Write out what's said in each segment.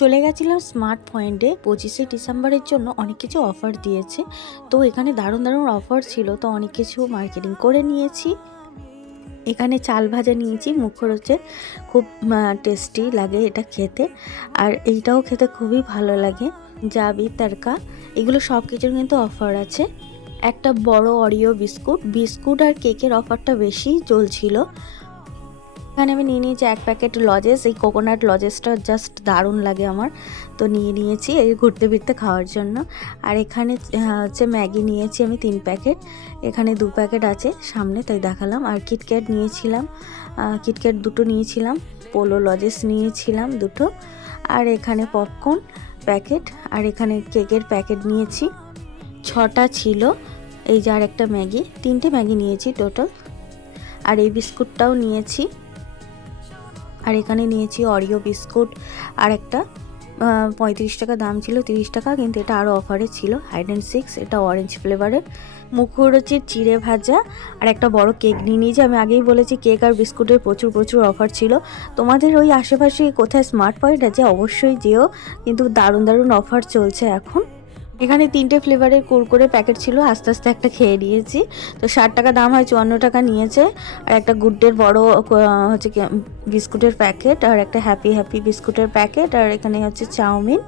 চলে গেছিলাম স্মার্ট পয়েন্টে 25শে ডিসেম্বরের জন্য অনেক কিছু অফার দিয়েছে। তো এখানে দারুণ দারুণ অফার ছিল, তো অনেক কিছু মার্কেটিং করে নিয়েছি। এখানে চাল ভাজা নিয়েছি, মুখরোচের, খুব টেস্টি লাগে এটা খেতে, আর এইটাও খেতে খুবই ভালো লাগে। জাবি তড়কা, এগুলো সব কিছুর কিন্তু অফার আছে। একটা বড় অরিও বিস্কুট আর কেকের অফারটা বেশি চলছিল। এখানে আমি নিয়ে নিয়েছি 1 প্যাকেট লজেস। এই কোকোনাট লজেসটা জাস্ট দারুণ লাগে আমার, তো নিয়ে নিয়েছি এই ঘুরতে ফিরতে খাওয়ার জন্য। আর এখানে হচ্ছে ম্যাগি নিয়েছি আমি 3 প্যাকেট, এখানে 2 প্যাকেট আছে সামনে তাই দেখালাম। আর কিটক্যাট নিয়েছিলাম, কিটক্যাট 2টো নিয়েছিলাম, পোলো লজেস নিয়েছিলাম 2টো, আর এখানে পপকর্ন প্যাকেট, আর এখানে কেকের প্যাকেট নিয়েছি 6টা ছিল। এই যে আর একটা ম্যাগি, 3টে ম্যাগি নিয়েছি টোটাল। আর এই বিস্কুটটাও নিয়েছি। আর এখানে নিয়েছি অরিও বিস্কুট, আর একটা 35 টাকা দাম ছিল, 30 টাকা, কিন্তু এটা আরও অফারে ছিল, হাইড অ্যান্ড সিক্স, এটা অরেঞ্জ ফ্লেভারের। মুখরোচের চিড়ে ভাজা আর একটা বড় কেক নিয়ে নিয়েছি। আমি আগেই বলেছি কেক আর বিস্কুটের প্রচুর অফার ছিল। তোমাদের ওই আশেপাশে কোথায় স্মার্ট পয়েন্ট আছে অবশ্যই যেও, কিন্তু দারুণ দারুণ অফার চলছে এখন। এখানে 3টে ফ্লেভারের কুরকুরে প্যাকেট ছিল, আস্তে আস্তে একটা খেয়ে নিয়েছি। তো 60 টাকা দাম হয়, 54 টাকা নিয়েছে। আর একটা গুড্ডের বড় হচ্ছে বিস্কুটের প্যাকেট, আর একটা হ্যাপি বিস্কুটের প্যাকেট, আর এখানে হচ্ছে চাউমিন।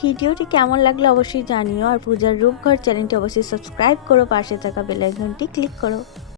ভিডিওটি কেমন লাগলো অবশ্যই জানিও, আর পূজার রূপঘর চ্যানেলটি অবশ্যই সাবস্ক্রাইব করো, পাশে থাকা বেল আইকনটি ক্লিক করো।